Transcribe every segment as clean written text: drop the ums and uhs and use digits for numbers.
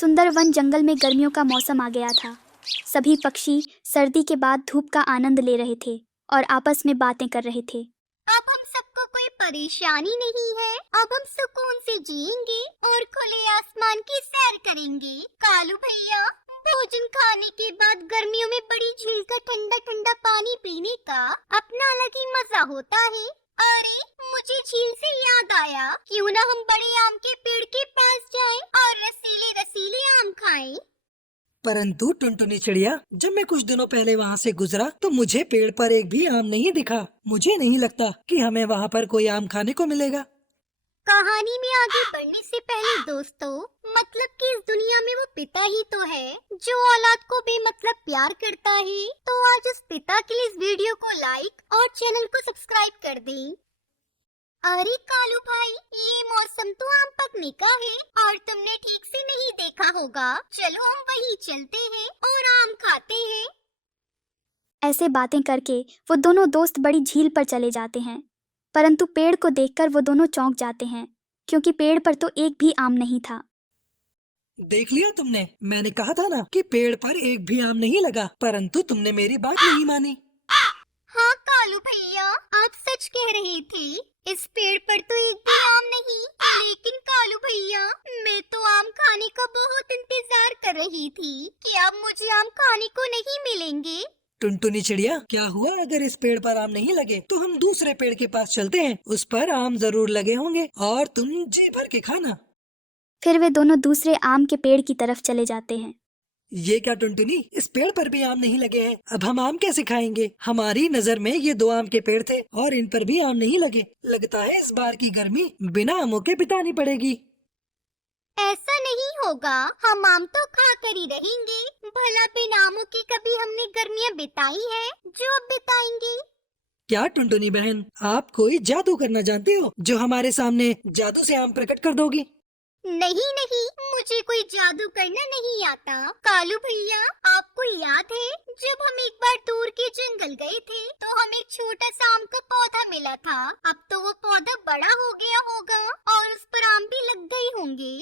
सुंदर वन जंगल में गर्मियों का मौसम आ गया था। सभी पक्षी सर्दी के बाद धूप का आनंद ले रहे थे और आपस में बातें कर रहे थे। अब हम सबको कोई परेशानी नहीं है। अब हम सुकून से जिएंगे और खुले आसमान की सैर करेंगे। कालू भैया, भोजन खाने के बाद गर्मियों में बड़ी झील का ठंडा ठंडा पानी पीने का अपना अलग ही मजा होता है। अरे, मुझे झील से याद आया, क्यों ना हम बड़े आम के पेड़ के पास जाएं और रसीले रसीले आम खाएं। परंतु टुनटुनी चिड़िया, जब मैं कुछ दिनों पहले वहाँ से गुजरा तो मुझे पेड़ पर एक भी आम नहीं दिखा। मुझे नहीं लगता कि हमें वहाँ पर कोई आम खाने को मिलेगा। कहानी में आगे बढ़ने से पहले दोस्तों, मतलब कि इस दुनिया में वो पिता ही तो है जो औलाद को बेमतलब प्यार करता है। तो आज उस पिता के लिए इस वीडियो को लाइक और चैनल को सब्सक्राइब कर दें। अरे कालू भाई, ये मौसम तो आम पकने का है और तुमने ठीक से नहीं देखा होगा। चलो हम वहीं चलते हैं और आम खाते हैं। ऐसे बातें करके वो दोनों दोस्त बड़ी झील पर चले जाते हैं, परंतु पेड़ को देखकर वो दोनों चौंक जाते हैं, क्योंकि पेड़ पर तो एक भी आम नहीं था। देख लिया तुमने, मैंने कहा था ना कि पेड़ पर एक भी आम नहीं लगा, परंतु तुमने मेरी बात नहीं मानी। हाँ कालू भैया, आप सच कह रहे थे। इस पेड़ पर तो एक भी आम नहीं, लेकिन कालू भैया, मैं तो आम खाने का बहुत इंतजार कर रही थी कि अब मुझे आम खाने को नहीं मिलेंगे। टुनटुनी चिड़िया, क्या हुआ अगर इस पेड़ पर आम नहीं लगे तो हम दूसरे पेड़ के पास चलते हैं, उस पर आम जरूर लगे होंगे और तुम जी भर के खाना। फिर वे दोनों दूसरे आम के पेड़ की तरफ चले जाते हैं। ये क्या टुनटुनी, इस पेड़ पर भी आम नहीं लगे हैं, अब हम आम कैसे खाएंगे? हमारी नजर में ये 2 आम के पेड़ थे और इन पर भी आम नहीं लगे। लगता है इस बार की गर्मी बिना आमों के बितानी पड़ेगी। ऐसा नहीं होगा, हम आम तो खा कर ही रहेंगे। भला बिना आमों की कभी हमने गर्मियाँ बिताई है जो अब बिताएंगे? क्या टुनटुनी बहन, आप कोई जादू करना जानती हो जो हमारे सामने जादू से आम प्रकट कर दोगी? नहीं नहीं, मुझे कोई जादू करना नहीं आता। कालू भैया, आपको याद है जब हम एक बार दूर के जंगल गए थे तो हमें एक छोटा सा आम का पौधा मिला था। अब तो वो पौधा बड़ा हो गया होगा और उस पर आम भी लग गए होंगे।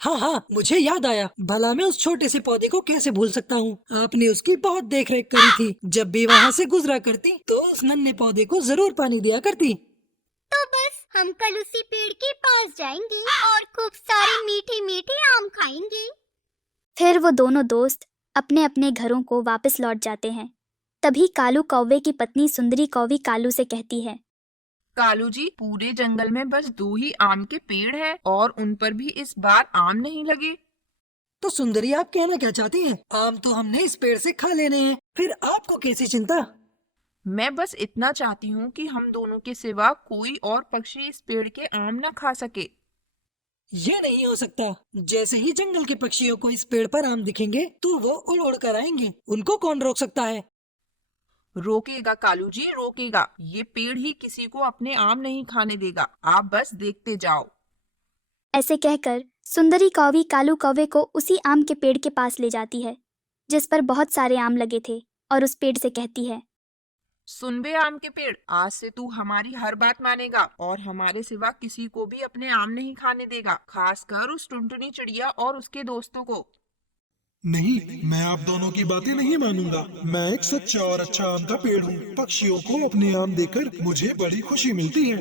हाँ हाँ, मुझे याद आया। भला मैं उस छोटे से पौधे को कैसे भूल सकता हूँ। आपने उसकी बहुत देख रेख करी थी। जब भी वहाँ से गुजरा करती तो उस नन्हे पौधे को जरूर पानी दिया करती। तो बस हम कल उसी पेड़ के पास जाएंगे और खूब सारे मीठे मीठे आम खाएंगे। फिर वो दोनों दोस्त अपने अपने घरों को वापस लौट जाते हैं। तभी कालू कौवे की पत्नी सुंदरी कौवी कालू से कहती है, कालू जी, पूरे जंगल में बस 2 ही आम के पेड़ हैं और उन पर भी इस बार आम नहीं लगे। तो सुंदरी, आप कहना क्या चाहती हैं? आम तो हमने इस पेड़ से खा लेने हैं, फिर आपको कैसी चिंता? मैं बस इतना चाहती हूँ कि हम दोनों के सिवा कोई और पक्षी इस पेड़ के आम न खा सके। ये नहीं हो सकता। जैसे ही जंगल के पक्षियों को इस पेड़ पर आम दिखेंगे तो वो उड़ उड़ कर आएंगे। उनको कौन रोक सकता है? रोकेगा कालू जी, रोकेगा। ये पेड़ ही किसी को अपने आम नहीं खाने देगा। आप बस देखते जाओ। ऐसे कहकर सुंदरी कौवी कालू कौवे को उसी आम के पेड़ के पास ले जाती है जिस पर बहुत सारे आम लगे थे, और उस पेड़ से कहती है, सुन बे आम के पेड़, आज से तू हमारी हर बात मानेगा और हमारे सिवा किसी को भी अपने आम नहीं खाने देगा, खासकर उस टुनटुनी चिड़िया और उसके दोस्तों को। नहीं, मैं आप दोनों की बातें नहीं मानूंगा। मैं एक सच्चा और अच्छा आम का पेड़ हूँ। पक्षियों को अपने आम देकर मुझे बड़ी खुशी मिलती है।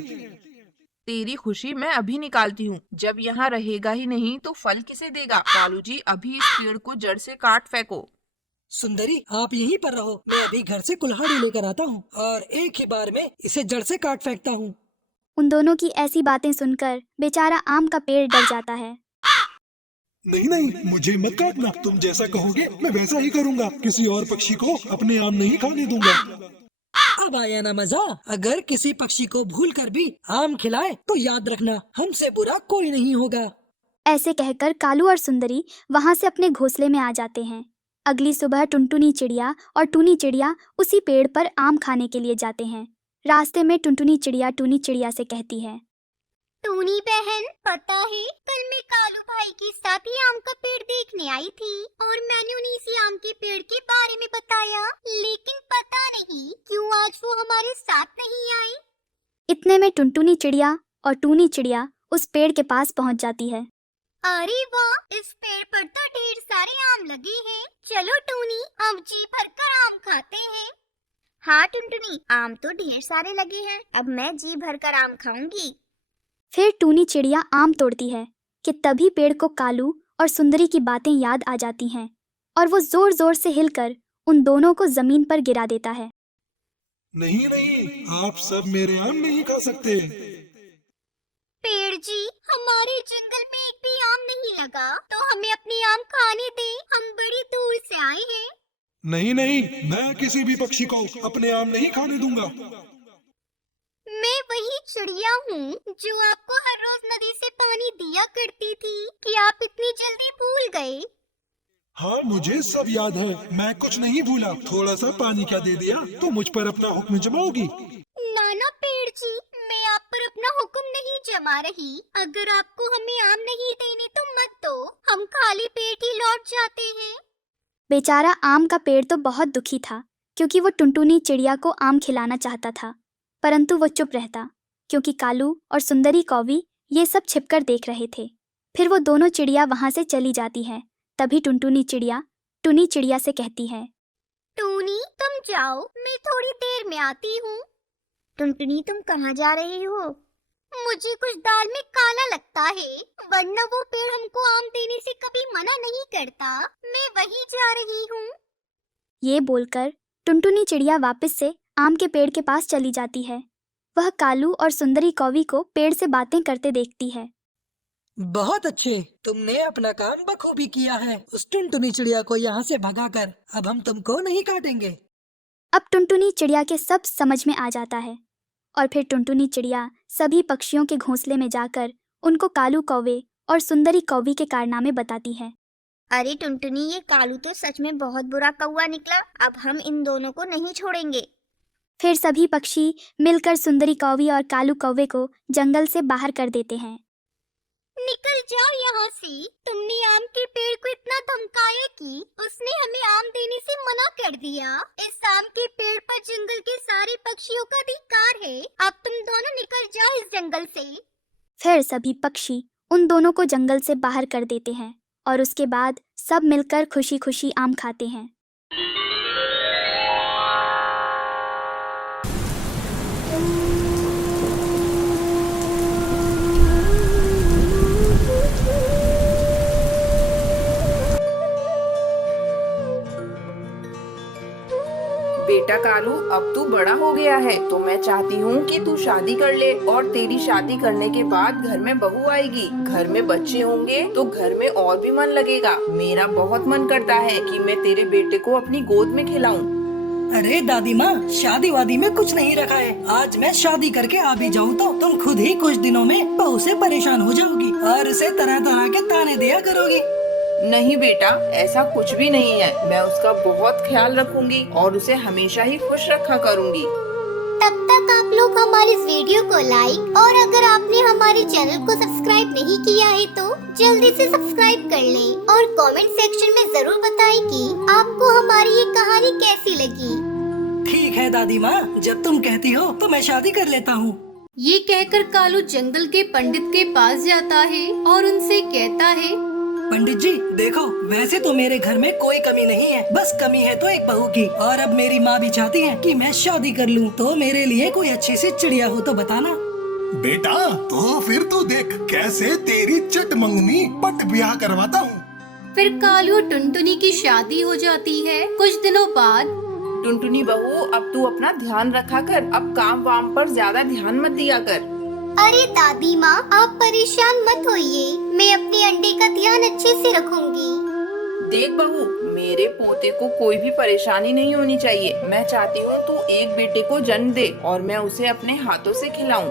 तेरी खुशी मैं अभी निकालती हूँ। जब यहाँ रहेगा ही नहीं तो फल किसे देगा? कालू जी, अभी इस पेड़ को जड़ से काट फेंको। सुंदरी, आप यहीं पर रहो, मैं अभी घर से कुल्हाड़ी लेकर आता हूँ और एक ही बार में इसे जड़ से काट फेंकता हूँ। उन दोनों की ऐसी बातें सुनकर बेचारा आम का पेड़ डर जाता है। नहीं नहीं, मुझे मत काटना। तुम जैसा कहोगे मैं वैसा ही करूँगा। किसी और पक्षी को अपने आम नहीं खाने दूंगा। अब आया ना मजा। अगर किसी पक्षी को भूल कर भी आम खिलाए तो याद रखना, हमसे बुरा कोई नहीं होगा। ऐसे कहकर कालू और सुंदरी वहां से अपने घोंसले में आ जाते हैं। अगली सुबह टुनटुनी चिड़िया और टूनी चिड़िया उसी पेड़ पर आम खाने के लिए जाते हैं। रास्ते में टुनटुनी चिड़िया टूनी चिड़िया से कहती है, टूनी बहन, पता है कल मैं कालू भाई के साथ ही आम का पेड़ देखने आई थी और मैंने उन्हें इसी आम के पेड़ के बारे में बताया, लेकिन पता नहीं क्यों आज वो हमारे साथ नहीं आई। इतने में टुनटुनी चिड़िया और टूनी चिड़िया उस पेड़ के पास पहुंच जाती है। अरे वाह, इस पेड़ पर तो ढेर सारे आम लगे हैं। चलो टूनी, अब जी भरकर आम खाते हैं। हाँ टुनटुनी, आम तो ढेर सारे लगे हैं, अब मैं जी भरकर आम खाऊंगी। फिर टूनी चिड़िया आम तोड़ती है कि तभी पेड़ को कालू और सुंदरी की बातें याद आ जाती हैं और वो जोर जोर से हिलकर उन दोनों को जमीन पर गिरा देता है। नहीं नहीं, आप सब मेरे आम नहीं खा सकते। पेड़ जी, हमारे जंगल में एक भी आम नहीं लगा, तो हमें अपने आम खाने दे, हम बड़ी दूर से आए हैं। नहीं नहीं, मैं किसी भी पक्षी को अपने आम नहीं खाने दूंगा। मैं वही चिड़िया हूँ जो आपको हर रोज नदी से पानी दिया करती थी, कि आप इतनी जल्दी भूल गए। हाँ, मुझे सब याद है, मैं कुछ नहीं भूला। थोड़ा सा पानी क्या दे दिया तो मुझ पर अपना हुक्म जमाओगी? नाना पेड़ जी, मैं आप पर अपना हुक्म नहीं जमा रही। अगर आपको हमें आम नहीं देने तो मत दो, हम खाली पेट ही लौट जाते हैं। बेचारा आम का पेड़ तो बहुत दुखी था क्योंकि वो टुनटुनी चिड़िया को आम खिलाना चाहता था, परंतु वो चुप रहता क्योंकि कालू और सुंदरी कौवी ये सब छिपकर देख रहे थे। फिर वो दोनों चिड़िया वहां से चली जाती है। तभी टुनटुनी चिड़िया टुनी चिड़िया से कहती है, टूनी तुम जाओ, मैं थोड़ी देर में आती हूँ। टुनटुनी तुम कहाँ जा रही हो? मुझे कुछ दाल में काला लगता है, वरना वो पेड़ हमको आम देने से कभी मना नहीं करता। मैं वहीं जा रही हूँ। ये बोलकर टुनटुनी चिड़िया वापस से आम के पेड़ के पास चली जाती है। वह कालू और सुंदरी कौवी को पेड़ से बातें करते देखती है। बहुत अच्छे, तुमने अपना काम बखूबी किया है। उस टुनटुनी चिड़िया को यहाँ से भगाकर अब हम तुमको नहीं काटेंगे। अब टुनटुनी चिड़िया के सब समझ में आ जाता है और फिर टुनटुनी चिड़िया सभी पक्षियों के घोंसले में जाकर उनको कालू कौवे और सुंदरी कौवी के कारनामे बताती है। अरे टुनटुनी, ये कालू तो सच में बहुत बुरा कौवा निकला, अब हम इन दोनों को नहीं छोड़ेंगे। फिर सभी पक्षी मिलकर सुंदरी कौवी और कालू कौवे को जंगल से बाहर कर देते हैं। निकल जाओ यहाँ से, तुमने आम के पेड़ को इतना धमकाया कि उसने हमें आम देने से मना कर दिया। इस आम के पेड़ पर जंगल के सारे पक्षियों का अधिकार है, अब तुम दोनों निकल जाओ इस जंगल से। फिर सभी पक्षी उन दोनों को जंगल से बाहर कर देते हैं और उसके बाद सब मिलकर खुशी खुशी आम खाते हैं। बेटा कालू, अब तू बड़ा हो गया है तो मैं चाहती हूँ कि तू शादी कर ले और तेरी शादी करने के बाद घर में बहू आएगी, घर में बच्चे होंगे तो घर में और भी मन लगेगा। मेरा बहुत मन करता है कि मैं तेरे बेटे को अपनी गोद में खिलाऊं। अरे दादी माँ, शादी वादी में कुछ नहीं रखा है। आज मैं शादी करके आ भी जाऊँ तो तुम खुद ही कुछ दिनों में बहू से परेशान हो जाओगी और उसे तरह तरह के ताने दिया करोगी। नहीं बेटा, ऐसा कुछ भी नहीं है। मैं उसका बहुत ख्याल रखूंगी और उसे हमेशा ही खुश रखा करूंगी। तब तक आप लोग हमारे इस वीडियो को लाइक और अगर आपने हमारे चैनल को सब्सक्राइब नहीं किया है तो जल्दी से सब्सक्राइब कर लें और कमेंट सेक्शन में जरूर बताएं कि आपको हमारी ये कहानी कैसी लगी। ठीक है दादी माँ, जब तुम कहती हो तो मैं शादी कर लेता हूँ। ये कहकर कालू जंगल के पंडित के पास जाता है और उनसे कहता है, पंडित जी देखो, वैसे तो मेरे घर में कोई कमी नहीं है, बस कमी है तो एक बहू की। और अब मेरी माँ भी चाहती है कि मैं शादी कर लूँ, तो मेरे लिए कोई अच्छी सी चिड़िया हो तो बताना। बेटा तो फिर तू देख कैसे तेरी चट मंगनी पट ब्याह करवाता हूँ। फिर कालू और टुनटुनी की शादी हो जाती है। कुछ दिनों बाद टुनटुनी बहू, अब तू अपना ध्यान रखा कर, अब काम वाम पर ज्यादा ध्यान मत दिया कर। अरे दादी माँ, आप परेशान मत होइए, मैं अपने अंडे का ध्यान अच्छे से रखूंगी। देख बहू, मेरे पोते को कोई भी परेशानी नहीं होनी चाहिए। मैं चाहती हूँ तू एक बेटे को जन्म दे और मैं उसे अपने हाथों से खिलाऊं।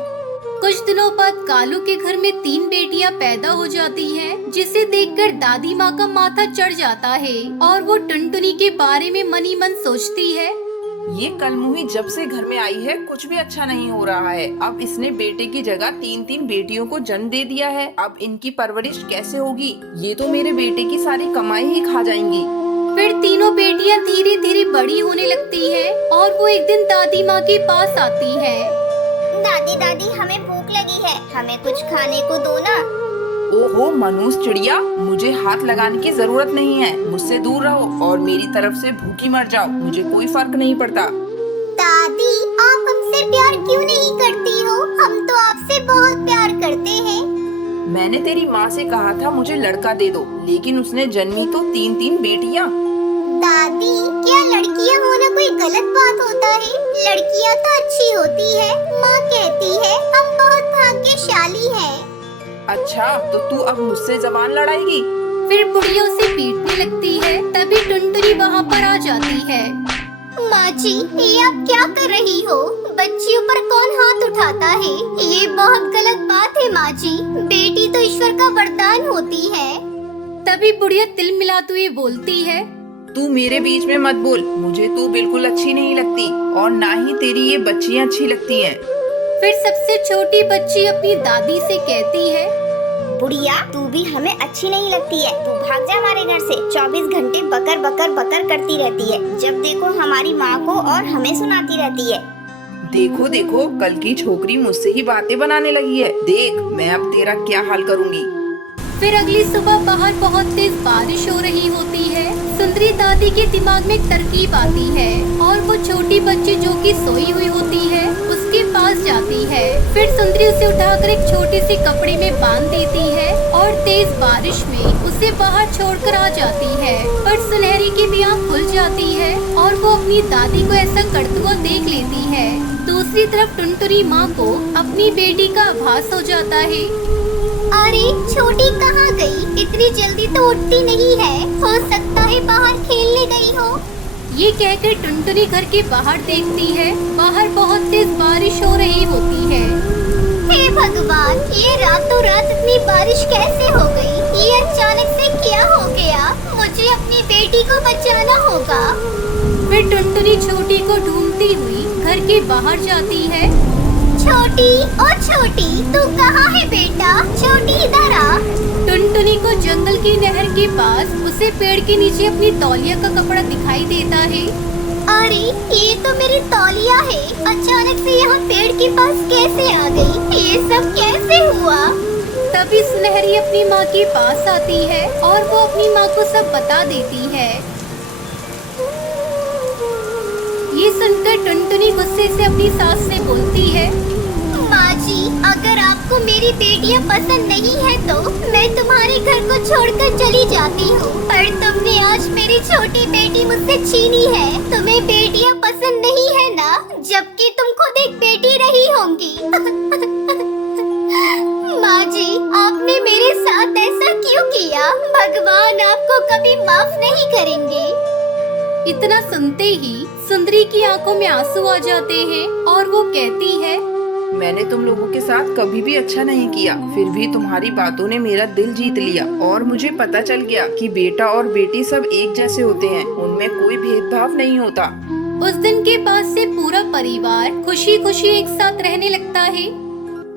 कुछ दिनों बाद कालू के घर में 3 बेटियां पैदा हो जाती हैं, जिसे देखकर दादी माँ का माथा चढ़ जाता है और वो टुनटुनी के बारे में मन ही मन सोचती है, ये कलमुही जब से घर में आई है कुछ भी अच्छा नहीं हो रहा है। अब इसने बेटे की जगह 3-3 बेटियों को जन्म दे दिया है। अब इनकी परवरिश कैसे होगी? ये तो मेरे बेटे की सारी कमाई ही खा जाएंगी। फिर तीनों बेटियां धीरे धीरे बड़ी होने लगती हैं और वो एक दिन दादी माँ के पास आती है। दादी दादी, हमें भूख लगी है, हमें कुछ खाने को दो ना। ओहो मनुष्य चिड़िया, मुझे हाथ लगाने की जरूरत नहीं है। मुझसे दूर रहो और मेरी तरफ से भूखी मर जाओ, मुझे कोई फर्क नहीं पड़ता। दादी, आप हमसे प्यार क्यों नहीं करती हो? हम तो आपसे बहुत प्यार करते हैं। मैंने तेरी माँ से कहा था मुझे लड़का दे दो, लेकिन उसने जन्मी तो 3-3 बेटियाँ। दादी, क्या लड़कियां होना कोई गलत बात होता है? लड़कियां तो अच्छी होती है। माँ कहती है हम बहुत भाग्यशाली हैं। अच्छा, तो तू अब मुझसे जबान लड़ाएगी? फिर बुढ़िया उसे पीटने लगती है। तभी टुनटुनी वहाँ पर आ जाती है। माँ जी, ये आप क्या कर रही हो? बच्चियों पर कौन हाथ उठाता है? ये बहुत गलत बात है माँ जी। बेटी तो ईश्वर का वरदान होती है। तभी बुढ़िया तिल मिलाते हुए बोलती है, तू मेरे बीच में मत बोल, मुझे तू बिल्कुल अच्छी नहीं लगती और ना ही तेरी ये बच्चियाँ अच्छी लगती हैं। फिर सबसे छोटी बच्ची अपनी दादी से कहती है, बुढ़िया, तू भी हमें अच्छी नहीं लगती है। तू भाग जा हमारे घर से। 24 घंटे बकर बकर बकर करती रहती है। जब देखो हमारी माँ को और हमें सुनाती रहती है। देखो देखो, कल की छोकरी मुझसे ही बातें बनाने लगी है। देख मैं अब तेरा क्या हाल करूँगी। फिर अगली सुबह बाहर बहुत तेज बारिश हो रही होती है। सुंदरी दादी के दिमाग में एक तरकीब आती है और वो छोटी बच्ची जो कि सोई हुई होती है उसके पास जाती है। फिर सुंदरी उसे उठाकर एक छोटी सी कपड़े में बांध देती है और तेज बारिश में उसे बाहर छोड़कर आ जाती है। पर सुनहरी की भी आँख खुल जाती है और वो अपनी दादी को ऐसा करते हुए देख लेती है। दूसरी तरफ टुनटुनी माँ को अपनी बेटी का आभास हो जाता है। अरे छोटी कहाँ गई? इतनी जल्दी तो उठती नहीं है। हो सकता है बाहर खेलने गई हो। ये कहकर टुनटुनी घर के बाहर देखती है। बाहर बहुत तेज बारिश हो रही होती है। हे भगवान, ये रातों रात इतनी बारिश कैसे हो गई? ये अचानक से क्या हो गया? मुझे अपनी बेटी को बचाना होगा। फिर टुनटुनी छोटी को ढूंढती हुई घर के बाहर जाती है। छोटी, ओ छोटी, तू कहाँ है बेटा? छोटी इधर आ। टुनटुनी को जंगल की नहर के पास उसे पेड़ के नीचे अपनी तौलिया का कपड़ा दिखाई देता है। अरे ये तो मेरी तौलिया है। अचानक से यहाँ पेड़ के पास कैसे आ गई? ये सब कैसे हुआ? तभी सुनहरी अपनी माँ के पास आती है और वो अपनी माँ को सब बता देती है। ये सुनकर टुनटुनी गुस्से से अपनी सास से बोलती है, माँ जी, अगर आपको मेरी बेटियाँ पसंद नहीं है तो मैं तुम्हारे घर को छोड़कर चली जाती हूँ। पर तुमने आज मेरी छोटी बेटी मुझसे छीनी है। तुम्हें बेटियाँ पसंद नहीं है ना? जबकि तुम खुद एक बेटी रही होंगी। माँ जी, आपने मेरे साथ ऐसा क्यों किया? भगवान आपको कभी माफ नहीं करेंगे। इतना सुनते ही सुंदरी की आंखों में आंसू आ जाते हैं और वो कहती है, मैंने तुम लोगों के साथ कभी भी अच्छा नहीं किया, फिर भी तुम्हारी बातों ने मेरा दिल जीत लिया और मुझे पता चल गया कि बेटा और बेटी सब एक जैसे होते हैं, उनमें कोई भेदभाव नहीं होता। उस दिन के बाद से पूरा परिवार खुशी खुशी एक साथ रहने लगता है।